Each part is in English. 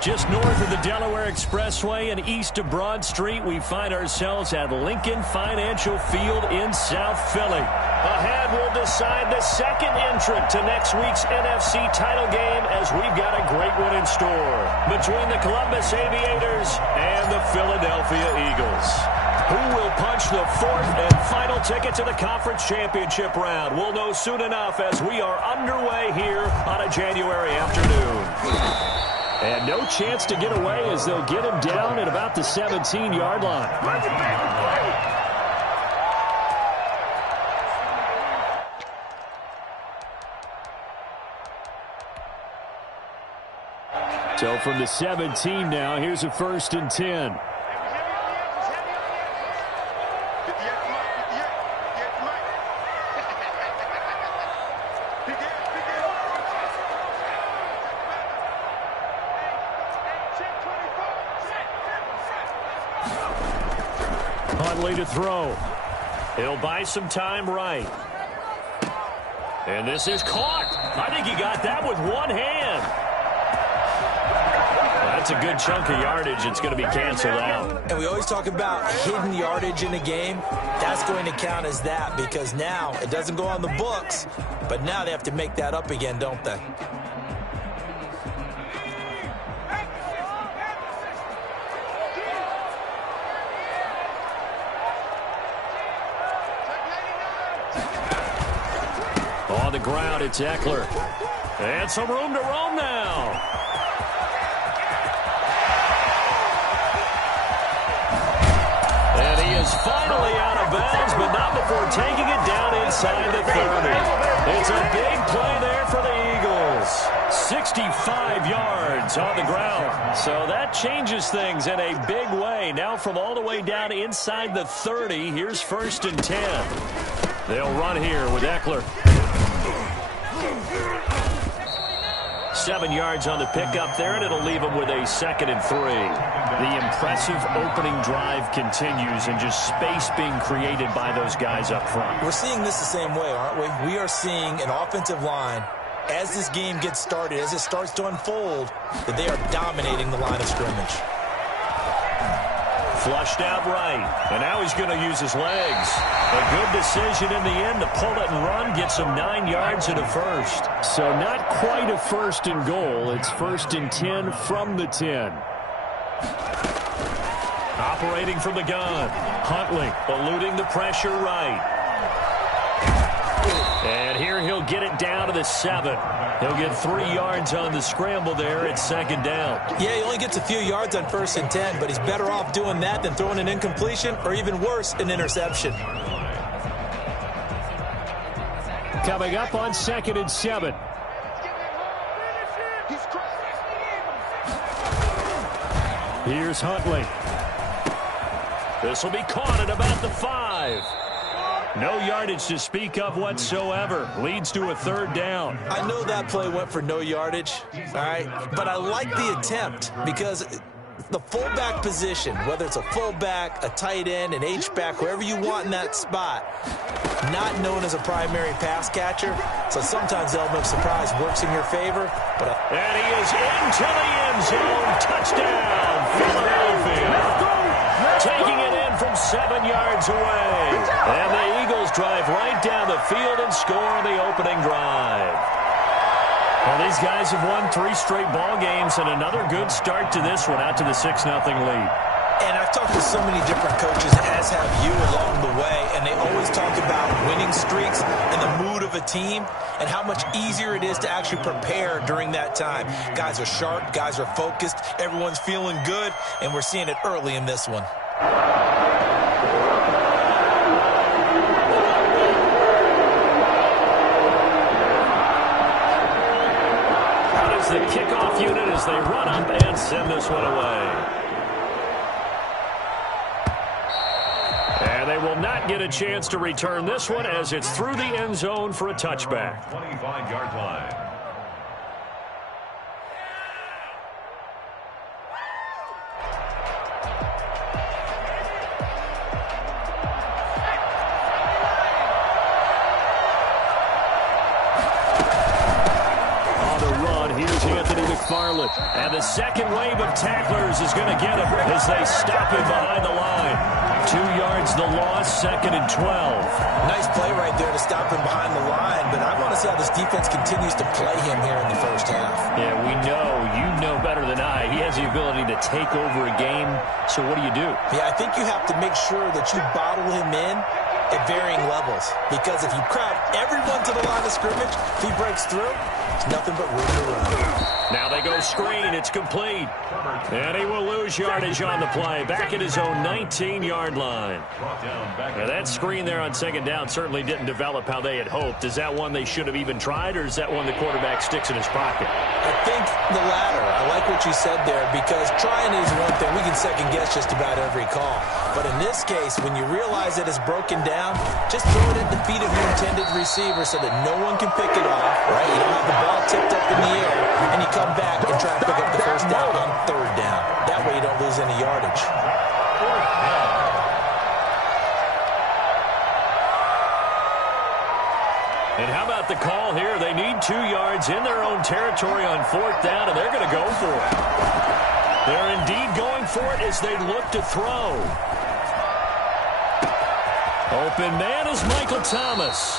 Just north of the Delaware Expressway and east of Broad Street, we find ourselves at Lincoln Financial Field in South Philly. Ahead, we'll decide the second entrant to next week's NFC title game as we've got a great one in store between the Columbus Aviators and the Philadelphia Eagles. Who will punch the fourth and final ticket to the conference championship round? We'll know soon enough as we are underway here on a January afternoon. And no chance to get away as they'll get him down at about the 17-yard line. So from the 17 now, here's a 1st and 10. Huntley to throw. He'll buy some time right. And this is caught. I think he got that with one hand. That's a good chunk of yardage. It's going to be canceled out. And we always talk about hidden yardage in a game. That's going to count as that because now it doesn't go on the books, but now they have to make that up again, don't they? On the ground, it's Eckler. And some room to roam now. And he is finally out of bounds, but not before taking it down inside the 30. It's a big play there for the Eagles. 65 yards on the ground. So that changes things in a big way. Now from all the way down inside the 30, here's 1st and 10. They'll run here with Eckler. 7 yards on the pickup there, and it'll leave them with a 2nd and 3. The impressive opening drive continues and just space being created by those guys up front. We're seeing this the same way, aren't we? We are seeing an offensive line, as this game gets started, as it starts to unfold, that they are dominating the line of scrimmage. Flushed out right, and now he's going to use his legs. A good decision in the end to pull it and run, get some 9 yards and a first. So not quite a 1st and goal. It's 1st and 10 from the 10. Operating from the gun. Huntley eluding the pressure right. And here he'll get it down to the 7. He'll get 3 yards on the scramble there at 2nd down. Yeah, he only gets a few yards on 1st and 10, but he's better off doing that than throwing an incompletion or even worse, an interception. Coming up on 2nd and 7. Here's Huntley. This will be caught at about the 5. No yardage to speak of whatsoever. Leads to a 3rd down. I know that play went for no yardage, all right? But I like the attempt because the fullback position, whether it's a fullback, a tight end, an H-back, wherever you want in that spot, not known as a primary pass catcher. So sometimes the element of surprise works in your favor. And he is into the end zone. Touchdown, Philadelphia. Taking it in from 7 yards away. And the Eagles drive right down the field and score on the opening drive. Well, these guys have won 3 straight ball games and another good start to this one out to the 6-0 lead. And I've talked to so many different coaches, as have you along the way, and they always talk about winning streaks and the mood of a team and how much easier it is to actually prepare during that time. Guys are sharp, guys are focused, everyone's feeling good, and we're seeing it early in this one. The kickoff unit as they run up and send this one away. And they will not get a chance to return this one as it's through the end zone for a touchback. 25-yard line. McFarland. And the second wave of tacklers is going to get him as they stop him behind the line. 2 yards the loss, 2nd and 12. Nice play right there to stop him behind the line, but I want to see how this defense continues to play him here in the first half. Yeah, we know. You know better than I. He has the ability to take over a game, so what do you do? Yeah, I think you have to make sure that you bottle him in at varying levels, because if you crowd everyone to the line of scrimmage, if he breaks through, it's nothing but room to run. Now they go screen. It's complete. And he will lose yardage on the play. Back at his own 19-yard line. Now that screen there on 2nd down certainly didn't develop how they had hoped. Is that one they should have even tried, or is that one the quarterback sticks in his pocket? I think the latter. I like what you said there, because trying is one thing. We can second-guess just about every call. But in this case, when you realize that it's broken down, just throw it at the feet of your intended receiver so that no one can pick it off, right? You don't have the ball tipped up in the air, and you come back and try to pick up the first down on 3rd down. That way you don't lose any yardage. And how about the call here? They need 2 yards in their own territory on 4th down, and they're going to go for it. They're indeed going for it as they look to throw. Open man is Michael Thomas.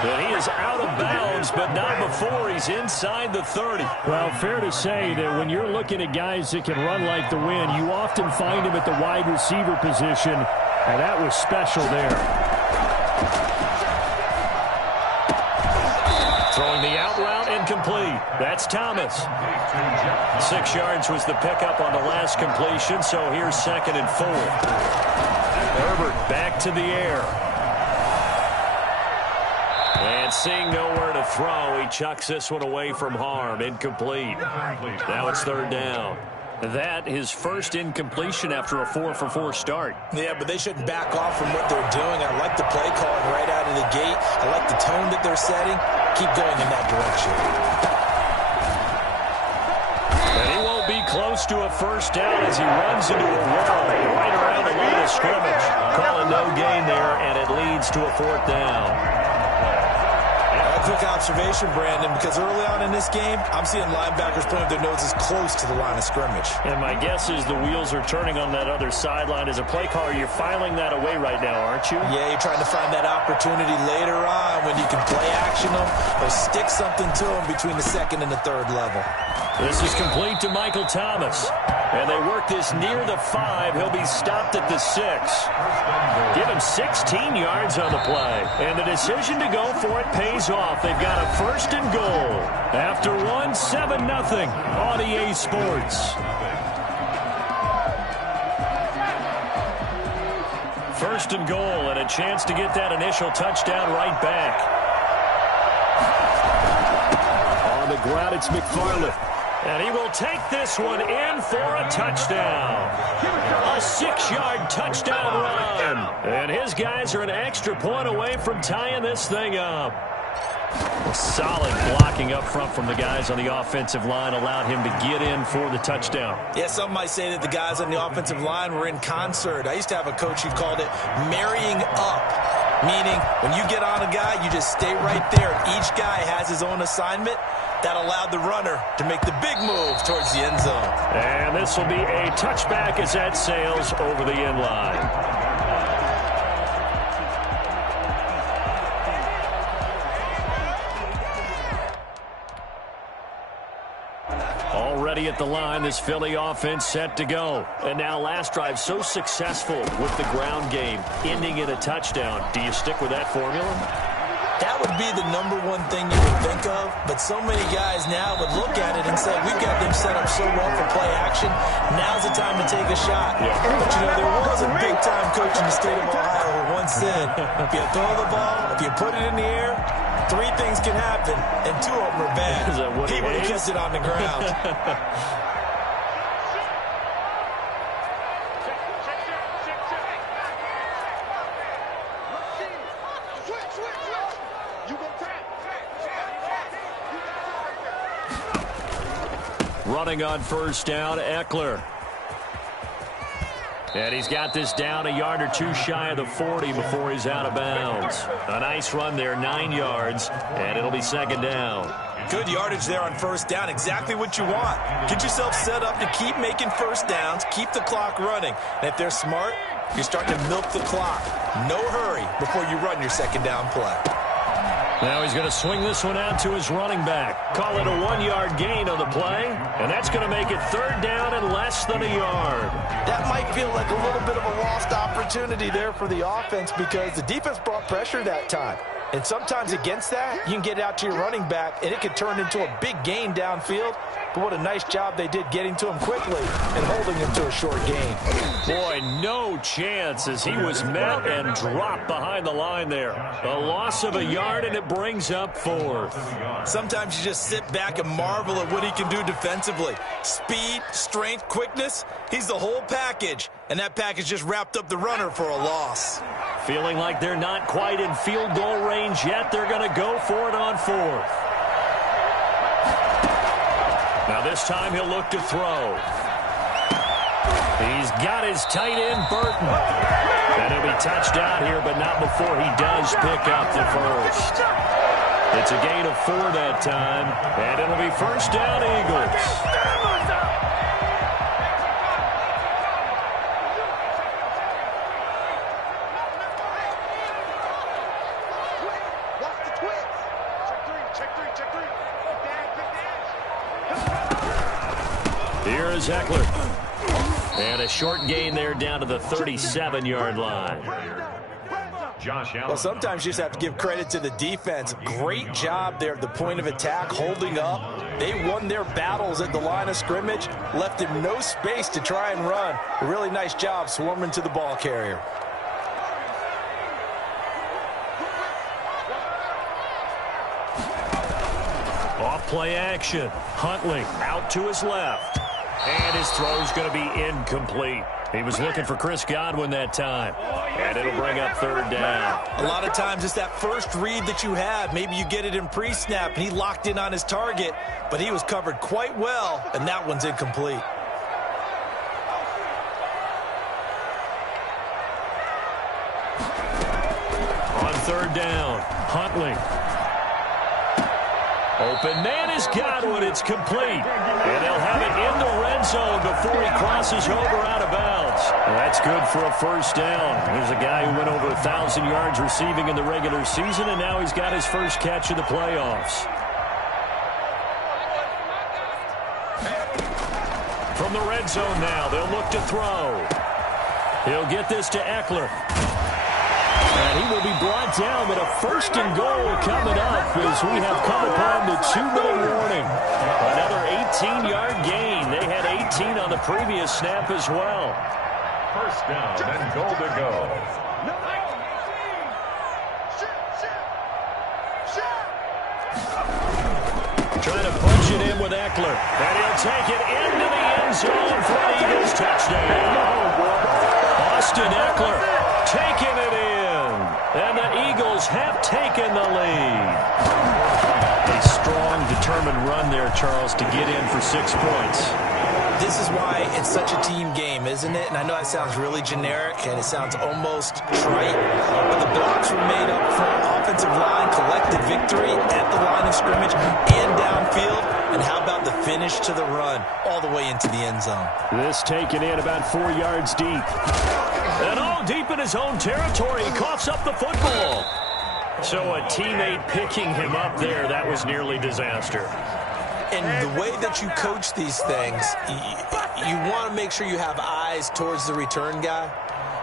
And he is out of bounds, but not before he's inside the 30. Well, fair to say that when you're looking at guys that can run like the wind, you often find him at the wide receiver position, and that was special there. Throwing the out route, incomplete. That's Thomas. 6 yards was the pickup on the last completion, so here's 2nd and 4. Herbert back to the air. And seeing nowhere to throw, he chucks this one away from harm. Incomplete. Now it's 3rd down. That his first incompletion after a 4-for-4 start. Yeah, but they shouldn't back off from what they're doing. I like the play calling right out of the gate. I like the tone that they're setting. Keep going in that direction. And he won't be close to a first down as he runs into a wall right around the line of scrimmage. Calling no gain there, and it leads to a 4th down. Quick observation, Brandon, because early on in this game, I'm seeing linebackers putting their noses close to the line of scrimmage. And my guess is the wheels are turning on that other sideline. As a play caller, you're filing that away right now, aren't you? Yeah, you're trying to find that opportunity later on when you can play action them or stick something to them between the 2nd and the 3rd level. This is complete to Michael Thomas. And they work this near the 5. He'll be stopped at the 6. Give him 16 yards on the play. And the decision to go for it pays off. They've got a 1st and goal. After 7-0 on EA Sports. 1st and goal and a chance to get that initial touchdown right back. On the ground, it's McFarland. And he will take this one in for a touchdown. A 6-yard touchdown run. And his guys are an extra point away from tying this thing up. Solid blocking up front from the guys on the offensive line allowed him to get in for the touchdown. Yeah, some might say that the guys on the offensive line were in concert. I used to have a coach who called it marrying up, meaning when you get on a guy, you just stay right there. Each guy has his own assignment. That allowed the runner to make the big move towards the end zone. And this will be a touchback as that sails over the end line. Already at the line, this Philly offense set to go. And now last drive so successful with the ground game, ending in a touchdown. Do you stick with that formula? That would be the #1 thing you would think of, but so many guys now would look at it and say, we've got them set up so well for play action, now's the time to take a shot. Yeah. But, you know, there was a big-time coach in the state of Ohio who once said, if you throw the ball, if you put it in the air, 3 things can happen, and 2 of them are bad. He would have kissed it on the ground. Running on first down, Eckler. And he's got this down a yard or 2 shy of the 40 before he's out of bounds. A nice run there, 9 yards, and it'll be 2nd down. Good yardage there on first down. Exactly what you want. Get yourself set up to keep making first downs, keep the clock running. And if they're smart, you're starting to milk the clock. No hurry before you run your second down play. Now he's going to swing this one out to his running back. Call it a 1-yard gain on the play, and that's going to make it third down and less than a yard. That might feel like a little bit of a lost opportunity there for the offense because the defense brought pressure that time. And sometimes against that, you can get out to your running back, and it could turn into a big gain downfield. But what a nice job they did getting to him quickly and holding him to a short gain. Boy, no chance as he was met and dropped behind the line there. A loss of a yard, and it brings up fourth. Sometimes you just sit back and marvel at what he can do defensively. Speed, strength, quickness, he's the whole package. And that package just wrapped up the runner for a loss. Feeling like they're not quite in field goal range yet, they're going to go for it on fourth. Now this time he'll look to throw. He's got his tight end, Burton. And he'll be touched out here, but not before he does pick up the first. It's a gain of 4 that time, and it'll be first down, Eagles. Here is Eckler. And a short gain there down to the 37-yard line. Well, sometimes you just have to give credit to the defense. Great job there at the point of attack, holding up. They won their battles at the line of scrimmage, left him no space to try and run. A really nice job swarming to the ball carrier. Off play action. Huntley out to his left. And his throw's going to be incomplete. He was looking for Chris Godwin that time. And it'll bring up third down. A lot of times it's that first read that you have. Maybe you get it in pre-snap, and he locked in on his target, but he was covered quite well, and that one's incomplete. On third down, Huntley. Open man is Godwin. It's complete. And they'll have it in the red zone before he crosses over out of bounds. Well, that's good for a first down. Here's a guy who went over 1,000 yards receiving in the regular season, and now he's got his first catch of the playoffs. From the red zone now, they'll look to throw. He'll get this to Eckler. And he will be brought down, but a first and goal coming up as we have come upon the 2-minute warning. Another 18-yard gain. They had 18 on the previous snap as well. First down and goal to go. Trying to punch it in with Eckler. And he'll take it into the end zone for an Eagles touchdown. Austin Eckler taking it in. And the Eagles have taken the lead. A strong, determined run there, Charles, to get in for 6 points. This is why it's such a team game, isn't it? And I know that sounds really generic and it sounds almost trite, but the blocks were made up front. Offensive line collected victory at the line of scrimmage and downfield. And how about the finish to the run all the way into the end zone? This taken in about 4 yards deep. And all deep in his own territory, he coughs up the football. So a teammate picking him up there, that was nearly disaster. And the way that you coach these things, you want to make sure you have eyes towards the return guy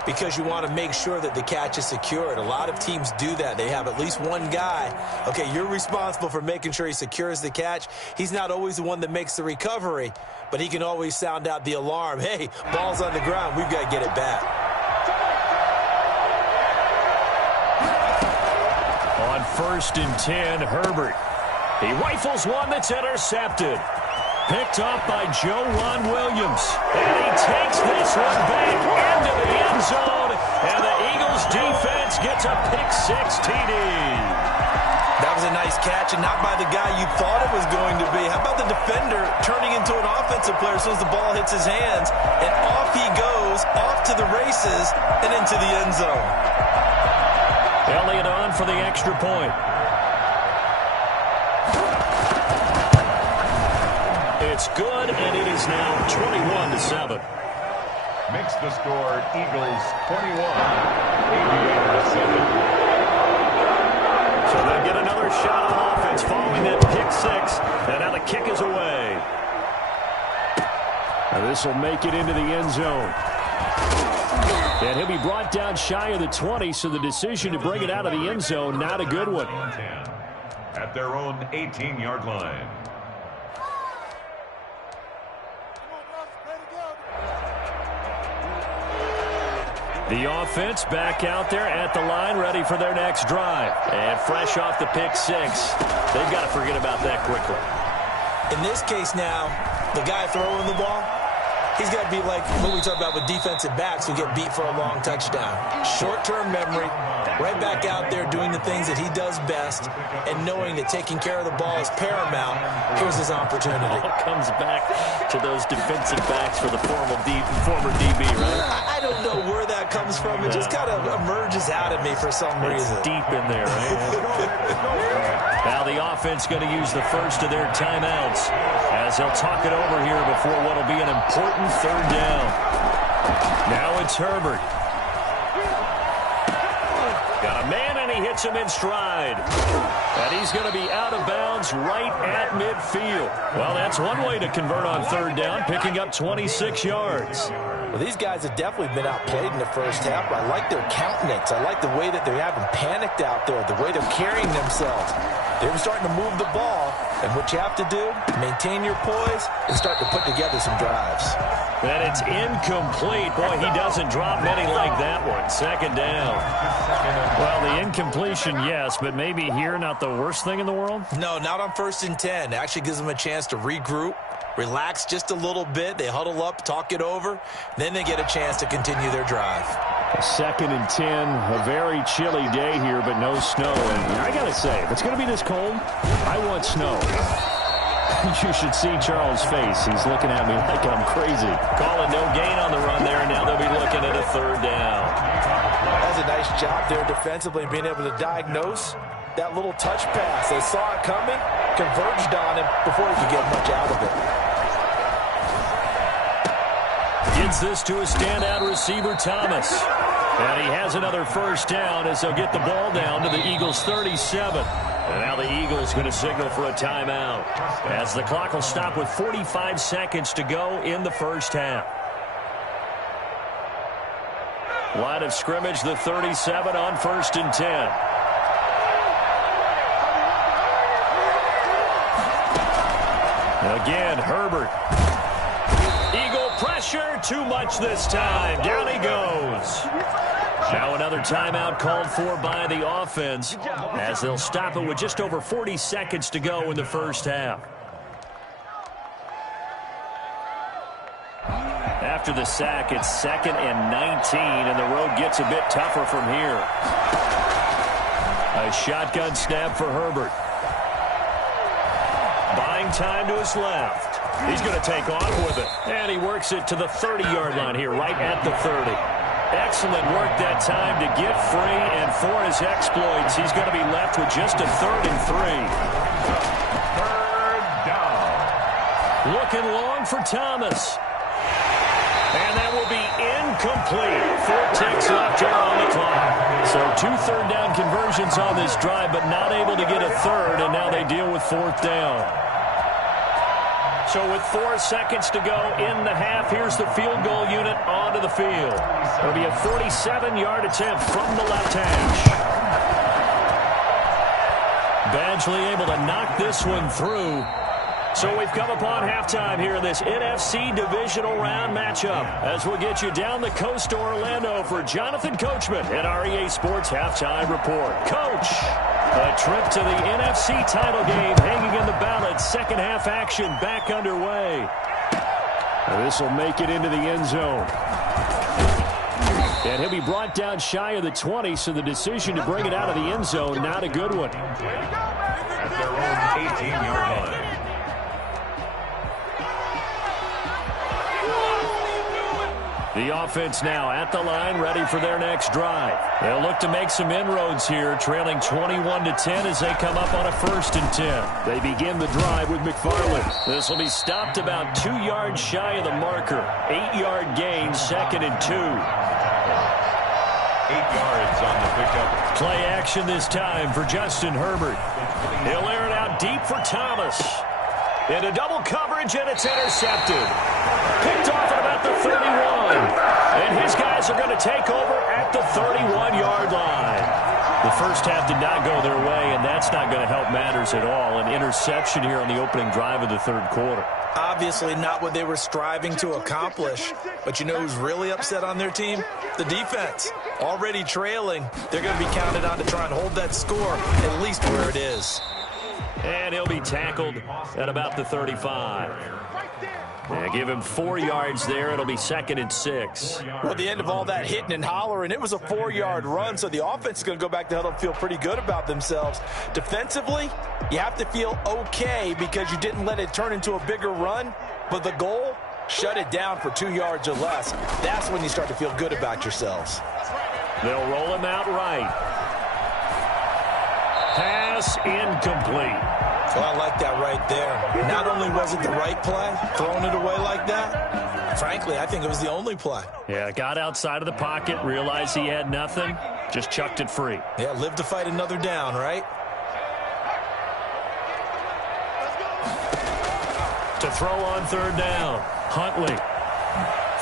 because you want to make sure that the catch is secured. A lot of teams do that. They have at least one guy. Okay, you're responsible for making sure he secures the catch. He's not always the one that makes the recovery, but he can always sound out the alarm. Hey, ball's on the ground. We've got to get it back. On 1st and 10, Herbert. He rifles one that's intercepted. Picked off by Joejuan Williams. And he takes this one back into the end zone. And the Eagles defense gets a pick-6 TD. That was a nice catch, and not by the guy you thought it was going to be. How about the defender turning into an offensive player as soon as the ball hits his hands? And off he goes, off to the races, and into the end zone. Elliott on for the extra point. It's good, and it is now 21-7. Makes the score Eagles 21, Aviators 7. So they get another shot on offense following that pick six, and now the kick is away. Now this will make it into the end zone. And he'll be brought down shy of the 20, so the decision to bring it out of the end zone, not a good one. At their own 18-yard line. The offense back out there at the line, ready for their next drive. And fresh off the pick six, they've got to forget about that quickly. In this case now, the guy throwing the ball, he's got to be like what we talk about with defensive backs who get beat for a long touchdown. Short-term memory, right back out there doing the things that he does best, and knowing that taking care of the ball is paramount. Here's his opportunity. It all comes back to those defensive backs for the former DB, right? I don't know where that comes from. It just kind of emerges out of me for some reason. It's deep in there, right? Now the offense going to use the first of their timeouts as they'll talk it over here before what will be an important third down. Now it's Herbert. Got a man, and he hits him in stride. And he's going to be out of bounds right at midfield. Well, that's one way to convert on third down, picking up 26 yards. Well, these guys have definitely been outplayed in the first half. I like their countenance. I like the way that they haven't panicked out there, the way they're carrying themselves. They're starting to move the ball, and what you have to do, maintain your poise and start to put together some drives. And it's incomplete. Boy, he doesn't drop many like that one. Second down. Well, the incompletion, yes, but maybe here not the worst thing in the world? No, not on 1st and 10. It actually gives them a chance to regroup, relax just a little bit. They huddle up, talk it over. Then they get a chance to continue their drive. 2nd and 10, a very chilly day here, but no snow. And I got to say, if it's going to be this cold, I want snow. You should see Charles' face. He's looking at me like I'm crazy. Calling no gain on the run there, and now they'll be looking at a third down. That's a nice job there defensively, being able to diagnose that little touch pass. They saw it coming, converged on him before he could get much out of it. Gets this to a standout receiver, Thomas. And he has another first down as they'll get the ball down to the Eagles' 37. And now the Eagles going to signal for a timeout as the clock will stop with 45 seconds to go in the first half. Line of scrimmage, the 37 on 1st and 10. Again, Herbert. Eagle pressure, too much this time. Down he goes. Now another timeout called for by the offense as they'll stop it with just over 40 seconds to go in the first half. After the sack, it's 2nd and 19, and the road gets a bit tougher from here. A shotgun snap for Herbert. Buying time to his left. He's going to take off with it, and he works it to the 30-yard line here, right at the 30. Excellent work that time to get free, and for his exploits, he's going to be left with just a 3rd and 3. Third down. Looking long for Thomas. And that will be incomplete. 4 ticks left here on the clock. So 2 third-down conversions on this drive, but not able to get a third, and now they deal with 4th down. So with 4 seconds to go in the half, here's the field goal unit onto the field. It'll be a 47-yard attempt from the left hash. Badgley able to knock this one through. So we've come upon halftime here in this NFC divisional round matchup as we'll get you down the coast to Orlando for Jonathan Coachman at our EA Sports Halftime Report. Coach, a trip to the NFC title game hanging in the balance. Second half action back underway. This will make it into the end zone. And he'll be brought down shy of the 20, so the decision to bring it out of the end zone, not a good one. At their own 18-yard line. The offense now at the line, ready for their next drive. They'll look to make some inroads here, trailing 21-10 as they come up on a 1st and 10. They begin the drive with McFarland. This will be stopped about 2 yards shy of the marker. 8-yard gain, 2nd and 2. 8 yards on the pickup. Play action this time for Justin Herbert. He'll air it out deep for Thomas. Into double coverage, and it's intercepted. Picked off at about the 31. And his guys are going to take over at the 31-yard line. The first half did not go their way, and that's not going to help matters at all. An interception here on the opening drive of the 3rd quarter. Obviously not what they were striving to accomplish. But you know who's really upset on their team? The defense. Already trailing. They're going to be counted on to try and hold that score at least where it is. And he'll be tackled at about the 35. Yeah, give him 4 yards there. It'll be 2nd and 6. Well, the end of all that hitting and hollering, it was a 4-yard run, so the offense is going to go back to huddle and feel pretty good about themselves. Defensively, you have to feel okay because you didn't let it turn into a bigger run, but the goal, shut it down for 2 yards or less. That's when you start to feel good about yourselves. They'll roll him out right. Pass incomplete. Well, I like that right there. Not only was it the right play, throwing it away like that, frankly, I think it was the only play. Yeah, got outside of the pocket, realized he had nothing, just chucked it free. Yeah, live to fight another down, right? To throw on 3rd down, Huntley.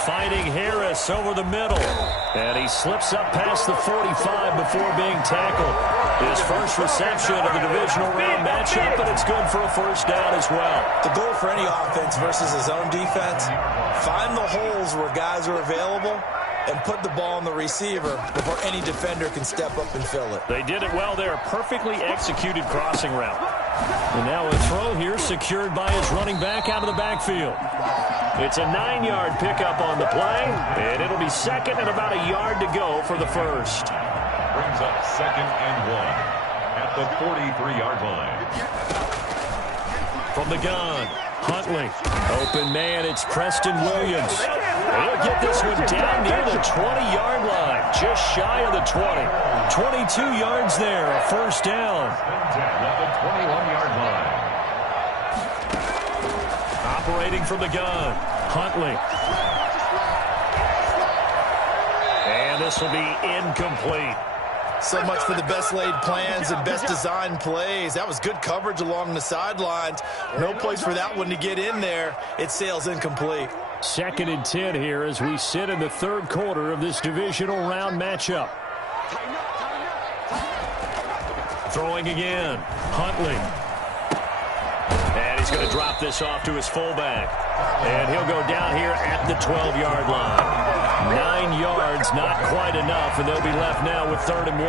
Fighting Harris over the middle. And he slips up past the 45 before being tackled. His first reception of the divisional round matchup, but it's good for a 1st down as well. The goal for any offense versus his own defense, find the holes where guys are available and put the ball on the receiver before any defender can step up and fill it. They did it well there. Perfectly executed crossing route. And now a throw here secured by his running back out of the backfield. It's a 9-yard pickup on the play, and it'll be 2nd and about a yard to go for the 1st. Brings up 2nd and 1 at the 43-yard line. From the gun, Huntley. Open man, it's Preston Williams. He'll get this one down near the 20-yard line, just shy of the 20. 22 yards there, a 1st down. At the 21-yard line. Operating from the gun, Huntley. And this will be incomplete. So much for the best laid plans and best designed plays. That was good coverage along the sidelines. No place for that one to get in there. It sails incomplete. 2nd and 10 here as we sit in the 3rd quarter of this divisional round matchup. Throwing again, Huntley. And he's going to drop this off to his fullback. And he'll go down here at the 12-yard line. 9 yards, not quite enough, and they'll be left now with 3rd and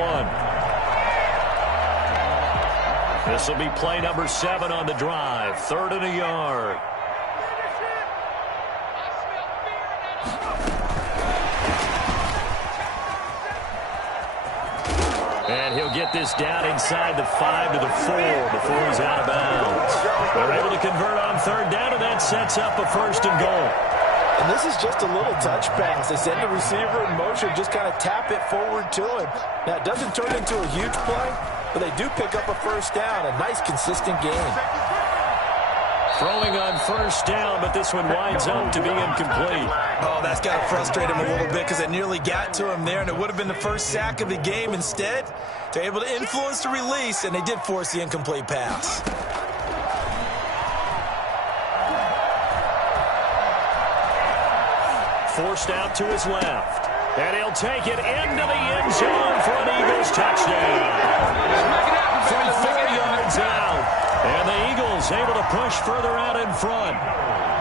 1. This will be play number 7 on the drive. 3rd and a yard. And he'll get this down inside the 5 to the 4 before he's out of bounds. They're able to convert on 3rd down, and that sets up a 1st and goal. And this is just a little touch pass. They send the receiver in motion, just kind of tap it forward to him. Now, it doesn't turn into a huge play, but they do pick up a 1st down. A nice, consistent game. Throwing on 1st down, but this one winds up to be incomplete. Oh, that's got to frustrate him a little bit because it nearly got to him there, and it would have been the first sack of the game. Instead, they're able to influence the release, and they did force the incomplete pass. Forced out to his left. And he'll take it into the end zone for an Eagles touchdown. From 4 yards out. And the Eagles able to push further out in front.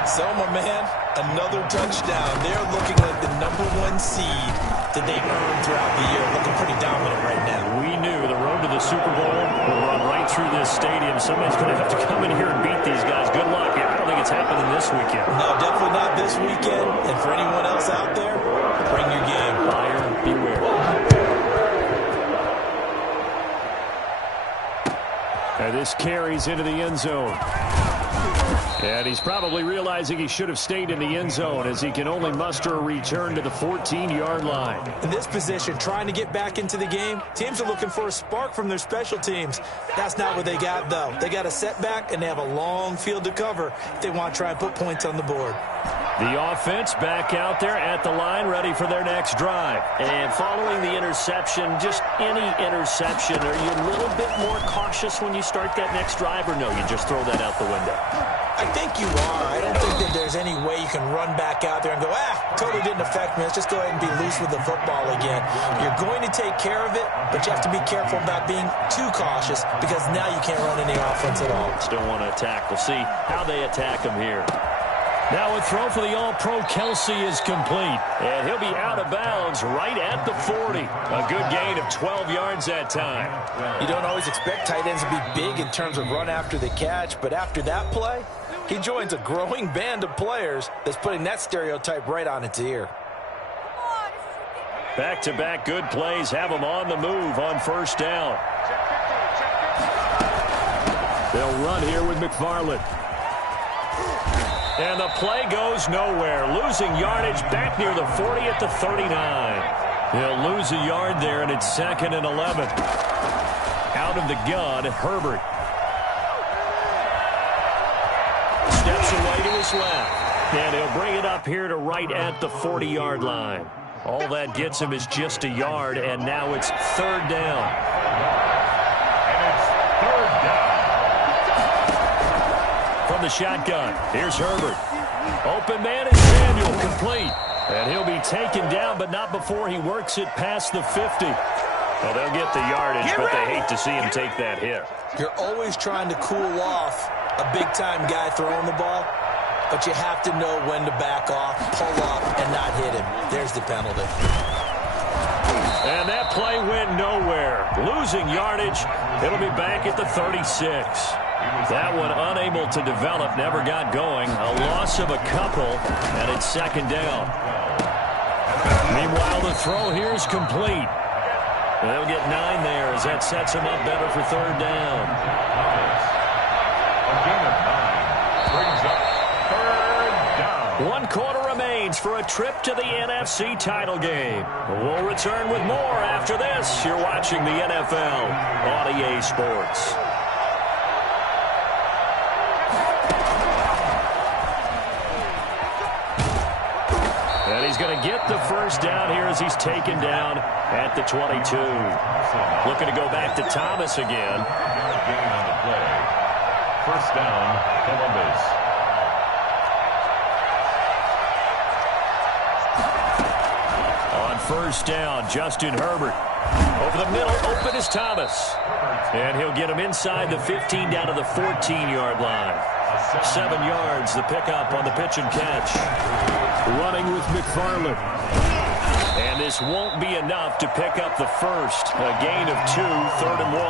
So, my man, another touchdown. They're looking like the #1 seed that they earned throughout the year. Looking pretty dominant right now. We knew the road to the Super Bowl will run right through this stadium. Somebody's going to have to come in here and beat these guys. Good luck. I don't think it's happening this weekend. No, definitely not this weekend. And for anyone else out there, bring your game. Buyer beware. And this carries into the end zone. And he's probably realizing he should have stayed in the end zone as he can only muster a return to the 14-yard line. In this position, trying to get back into the game, teams are looking for a spark from their special teams. That's not what they got, though. They got a setback, and they have a long field to cover if they want to try and put points on the board. The offense back out there at the line, ready for their next drive. And following the interception, just any interception, are you a little bit more cautious when you start that next drive, or no, you just throw that out the window? I think you are. I don't think that there's any way you can run back out there and go, totally didn't affect me. Let's just go ahead and be loose with the football again. You're going to take care of it, but you have to be careful about being too cautious because now you can't run any offense at all. Still want to attack. We'll see how they attack him here. Now a throw for the All-Pro Kelsey is complete. And he'll be out of bounds right at the 40. A good gain of 12 yards that time. You don't always expect tight ends to be big in terms of run after the catch, but after that play, he joins a growing band of players that's putting that stereotype right on its ear. Back-to-back good plays have him on the move on first down. They'll run here with McFarland. And the play goes nowhere. Losing yardage back near the 40 at the 39. He'll lose a yard there, and it's 2nd and 11. Out of the gun, Herbert. Steps away to his left. And he'll bring it up here to right at the 40-yard line. All that gets him is just a yard, and now it's 3rd down. And it's 3rd down. From the shotgun, here's Herbert. Open man is Samuel, complete. And he'll be taken down, but not before he works it past the 50. Well, they'll get the yardage, but they hate to see him take that hit. You're always trying to cool off a big-time guy throwing the ball, but you have to know when to back off, pull up, and not hit him. There's the penalty. And that play went nowhere. Losing yardage, it'll be back at the 36. That one unable to develop, never got going. A loss of a couple, and it's 2nd down. Meanwhile, the throw here is complete. They'll get 9 there as that sets them up better for 3rd down. A gain of 9 brings up 3rd down. 1 quarter remains for a trip to the NFC title game. We'll return with more after this. You're watching the NFL on EA Sports. And he's going to get the first down here as he's taken down at the 22. Looking to go back to Thomas again. Gain on the play. 1st down, Columbus. On 1st down, Justin Herbert. Over the middle, open is Thomas. And he'll get him inside the 15 down to the 14-yard line. 7 yards, the pickup on the pitch and catch. Running with McFarland. And this won't be enough to pick up the first. A gain of 2, 3rd and 1.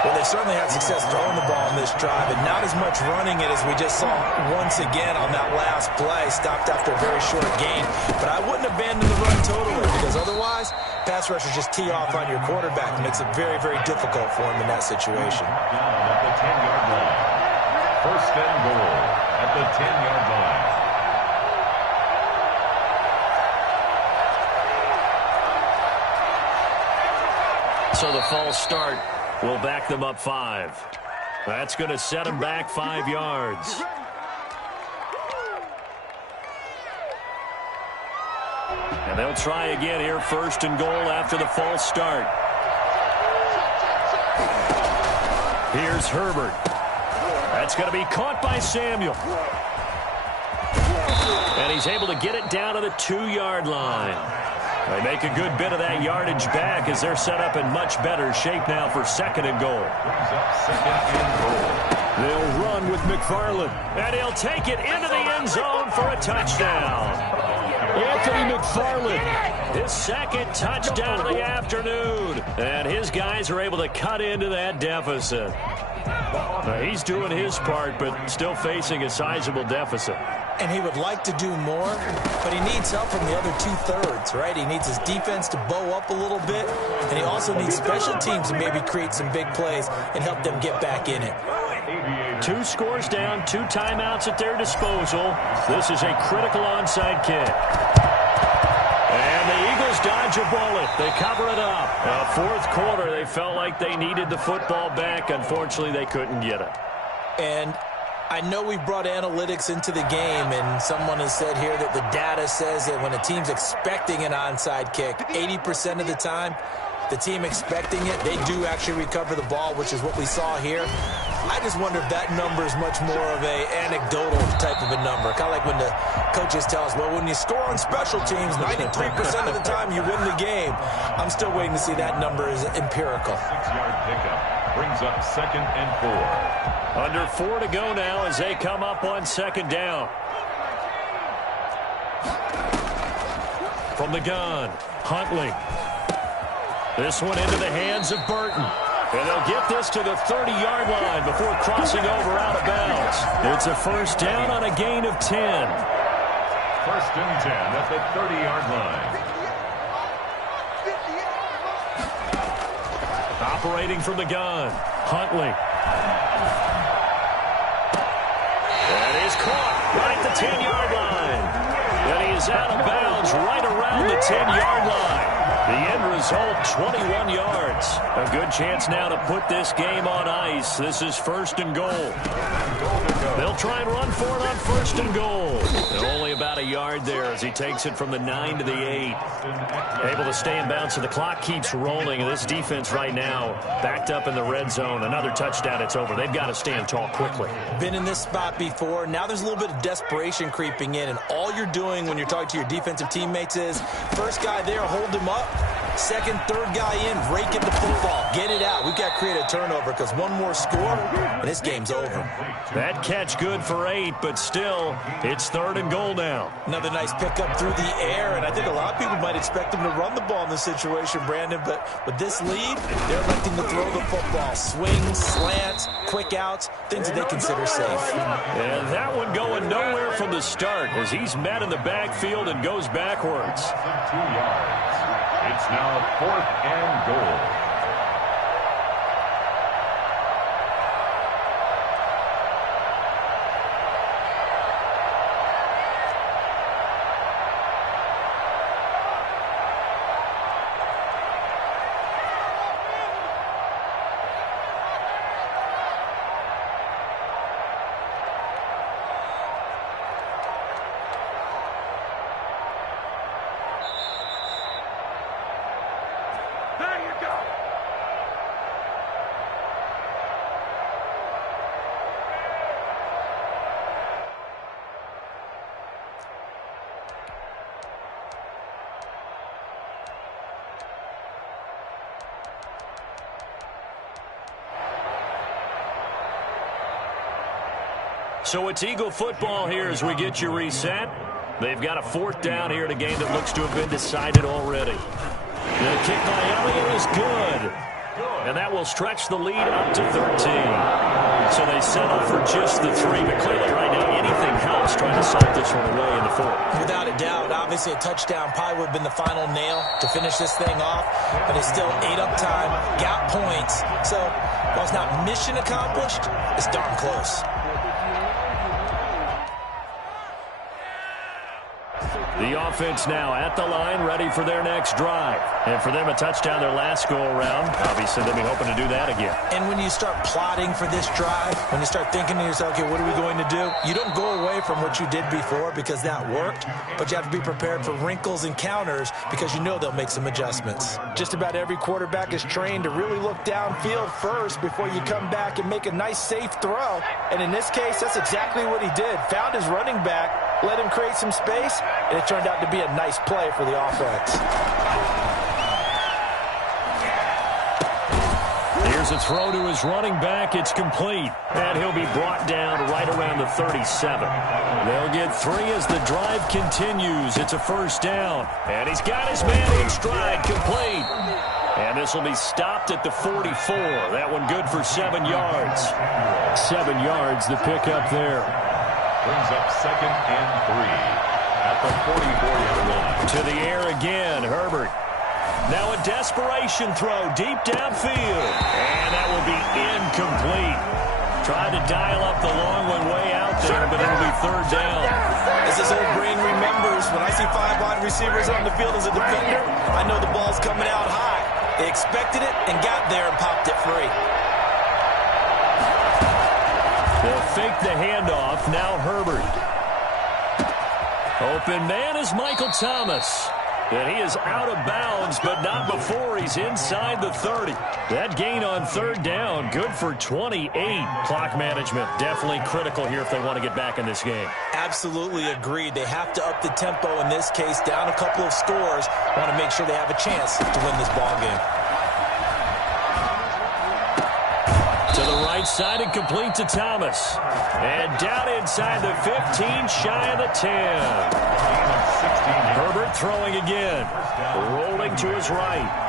Well, they certainly had success throwing the ball on this drive, and not as much running it as we just saw once again on that last play. Stopped after a very short gain. But I wouldn't abandon the run totally, because otherwise, pass rushers just tee off on your quarterback. It makes it very, very difficult for him in that situation. Down at the 10-yard line. 1st and goal at the 10-yard line. So the false start will back them up 5. That's going to set them back 5 yards. And they'll try again here, 1st and goal after the false start. Here's Herbert. That's going to be caught by Samuel. And he's able to get it down to the 2-yard line. They make a good bit of that yardage back as they're set up in much better shape now for 2nd and goal. Brings up 2nd and goal. They'll run with McFarland. And he'll take it into the end zone for a touchdown. Anthony McFarland, his 2nd touchdown of the afternoon. And his guys are able to cut into that deficit. He's doing his part, but still facing a sizable deficit. And he would like to do more, but he needs help from the other 2/3, right? He needs his defense to bow up a little bit, and he also needs special teams to maybe create some big plays and help them get back in it. 2 scores down, 2 timeouts at their disposal. This is a critical onside kick. And the Eagles dodge a bullet. They cover it up. Fourth quarter, they felt like they needed the football back. Unfortunately, they couldn't get it. And I know we brought analytics into the game, and someone has said here that the data says that when a team's expecting an onside kick, 80% of the time, the team expecting it, they do actually recover the ball, which is what we saw here. I just wonder if that number is much more of a anecdotal type of a number. Kind of like when the coaches tell us, well, when you score on special teams, 93% of the time you win the game. I'm still waiting to see that number is empirical. 6-yard pickup brings up 2nd and 4. Under 4 to go now as they come up on 2nd down. From the gun, Huntley. This one into the hands of Burton. And they'll get this to the 30-yard line before crossing over out of bounds. It's a first down on a gain of 10. 1st and 10 at the 30-yard line. Operating from the gun, Huntley. And he's caught right at the 10-yard line. And he is out of bounds right around the 10-yard line. The end result, 21 yards. A good chance now to put this game on ice. This is 1st and goal. They'll try and run for it on 1st and goal. And only about a yard there as he takes it from the 9 to the 8. Able to stay in bounds, so the clock keeps rolling. And this defense right now backed up in the red zone. Another touchdown, it's over. They've got to stand tall quickly. Been in this spot before. Now there's a little bit of desperation creeping in. And all you're doing when you're talking to your defensive teammates is, first guy there, hold him up. Second, third guy in, rake at the football. Get it out. We've got to create a turnover because one more score, and this game's over. That catch good for 8, but still, it's 3rd and goal now. Another nice pickup through the air, and I think a lot of people might expect them to run the ball in this situation, Brandon, but with this lead, they're electing to throw the football. Swings, slants, quick outs, things that they consider safe. And that one going nowhere from the start as he's met in the backfield and goes backwards. 2 yards. It's now 4th and goal. So it's Eagle football here as we get you reset. They've got a 4th down here in a game that looks to have been decided already. The kick by Elliott is good. And that will stretch the lead up to 13. So they settle for just the 3. But clearly right now anything helps trying to salt this one away in the 4th. Without a doubt, obviously a touchdown probably would have been the final nail to finish this thing off. But it's still 8 up time, got points. So while it's not mission accomplished, it's darn close. The offense now at the line, ready for their next drive. And for them, a touchdown their last go-around. Obviously, they'll be hoping to do that again. And when you start plotting for this drive, when you start thinking to yourself, okay, what are we going to do? You don't go away from what you did before because that worked, but you have to be prepared for wrinkles and counters because you know they'll make some adjustments. Just about every quarterback is trained to really look downfield first before you come back and make a nice, safe throw. And in this case, that's exactly what he did. Found his running back, let him create some space, and it turned out to be a nice play for the offense. Here's a throw to his running back. It's complete. And he'll be brought down right around the 37. They'll get 3 as the drive continues. It's a first down. And he's got his man in stride, complete. And this will be stopped at the 44. That one good for 7 yards. 7 yards, the pickup there. Brings up 2nd and 3. At the 44-yard line. To the air again, Herbert. Now a desperation throw deep downfield. And that will be incomplete. Tried to dial up the long one way out there, but it'll be third down. As his old brain remembers, when I see 5 wide receivers on the field as a defender, I know the ball's coming out high. They expected it and got there and popped it free. They'll fake the handoff. Now Herbert. Open man is Michael Thomas. And he is out of bounds, but not before he's inside the 30. That gain on third down, good for 28. Clock management definitely critical here if they want to get back in this game. Absolutely agreed. They have to up the tempo in this case, down a couple of scores. Want to make sure they have a chance to win this ball game. To the right side and complete to Thomas. And down inside the 15, shy of the 10. Herbert throwing again. Rolling to his right.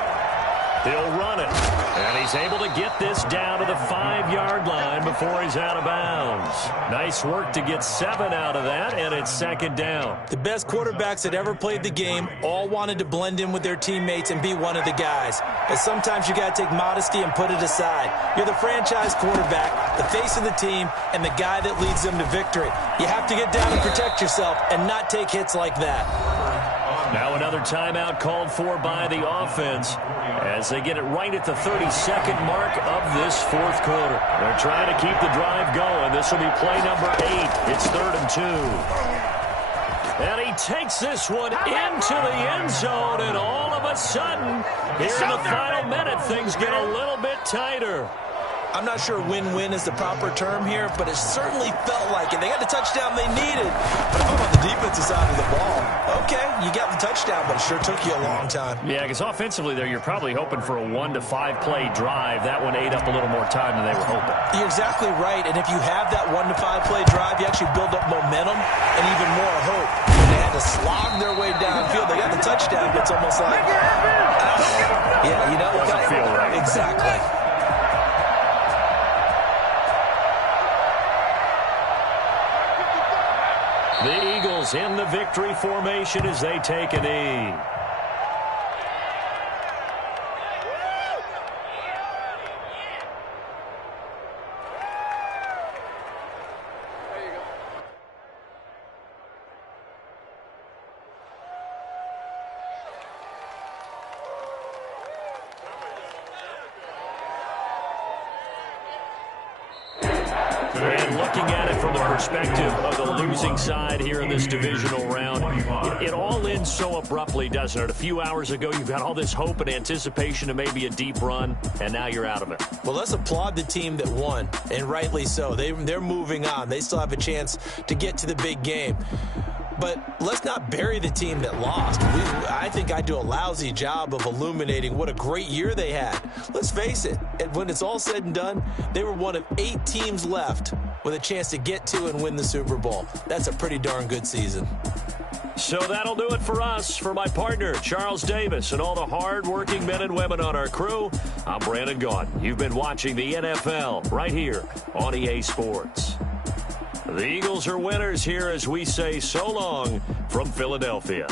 He'll run it. And he's able to get this down to the 5-yard line before he's out of bounds. Nice work to get 7 out of that, and it's second down. The best quarterbacks that ever played the game all wanted to blend in with their teammates and be one of the guys. But sometimes you got to take modesty and put it aside. You're the franchise quarterback, the face of the team, and the guy that leads them to victory. You have to get down and protect yourself and not take hits like that. Now another timeout called for by the offense as they get it right at the 32nd mark of this fourth quarter. They're trying to keep the drive going. This will be play number 8. It's 3rd and 2. And he takes this one into the end zone, and all of a sudden, here in the final minute, things get a little bit tighter. I'm not sure win-win is the proper term here, but it certainly felt like it. They got the touchdown they needed. But I'm on the defensive side of the ball. Okay, you got the touchdown, but it sure took you a long time. Yeah, because offensively there, you're probably hoping for a 1 to 5 play drive. That one ate up a little more time than they were hoping. You're exactly right, and if you have that 1 to 5 play drive, you actually build up momentum and even more hope. When they had to slog their way downfield, they got the touchdown, but it's almost like, yeah, you know, doesn't feel right. Exactly. The Eagles in the victory formation as they take a knee. And looking at it from the perspective of the losing side here in this divisional round, it all ends so abruptly, doesn't it? A few hours ago, you've got all this hope and anticipation of maybe a deep run, and now you're out of it. Well, let's applaud the team that won, and rightly so. They're moving on. They still have a chance to get to the big game. But let's not bury the team that lost. I think I do a lousy job of illuminating what a great year they had. Let's face it, when it's all said and done, they were one of 8 teams left with a chance to get to and win the Super Bowl. That's a pretty darn good season. So that'll do it for us. For my partner, Charles Davis, and all the hard-working men and women on our crew, I'm Brandon Gaudin. You've been watching the NFL right here on EA Sports. The Eagles are winners here as we say so long from Philadelphia.